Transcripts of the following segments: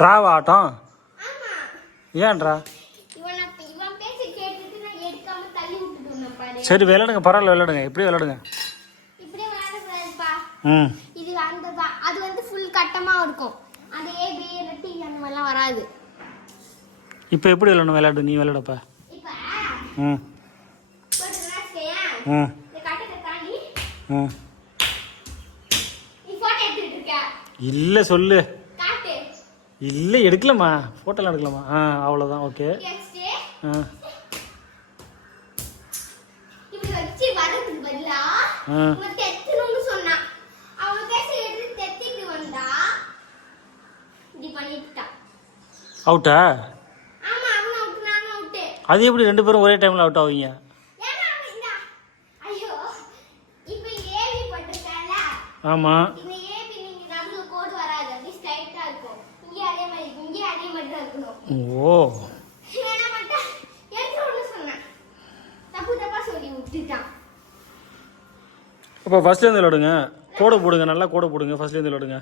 ட்ராவா ஆட்டம்? ஏன்ட்ரா? சரி விளையாடுங்க, பரவாயில்ல விளையாடுங்க, எப்படி விளையாடுங்க. ம். இது அந்த அது வந்து ஃபுல் கட்டமா இருக்கும். அந்த ஏ பி ரெட்டி அந்த மாதிரிலாம் வராது. இப்போ எப்படி விளையாடணும்? விளையாடு, நீ விளையாடப்பா. இப்போ ம் ம் இந்த கட்டத்தை தாண்டி ம். நீ போட்டோ எடுத்துட்டு இருக்க. இல்லை சொல்லு. காட்டு. இல்லை எடுக்கலாமா, ஃபோட்டோலாம் எடுக்கலாமா? அவ்வளோதான். ஓகே. இப்படி வச்சு வரதுக்கு பதிலா தெத்தணும்னு சொன்னா அவங்க பேச எடுத்து தெத்திட்டு வந்தா இப்படி பண்ணிட்டா. அவுட்டா? ஆமா, அவன் அவுட், நான் அவுட். அது எப்படி 2 பேரும் ஒரே டைமில் அவுட் ஆவீங்க? ஏன்னா இந்த ஐயோ இப்போ ஏபி போட்டுட்டால. ஆமா. இந்த ஏபி நீங்க நடுவுல கோடு வராது, அப்படியே ஸ்ட்ரைட்டா இருக்கும். இங்க அதே மாதிரி தான் இருக்கணும். ஓ. என்ன பண்ணா எடுத்துறோம்னு சொன்னா தப்பா சொல்லி விட்டுட்டான். அப்போ ஃபர்ஸ்ட்லேருந்து விளையாடுங்க, கோடை போடுங்க, நல்லா கோடை போடுங்க, ஃபர்ஸ்ட்லேருந்து விளையாடுங்க.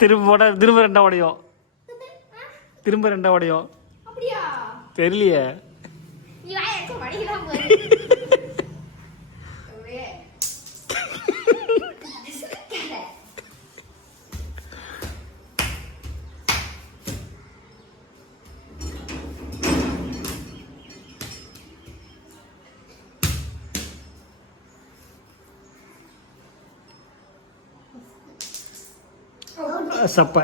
திரும்ப போட திரும்ப 2 உடையும், திரும்ப 2 உடையும். தெரியலையே. சப்பை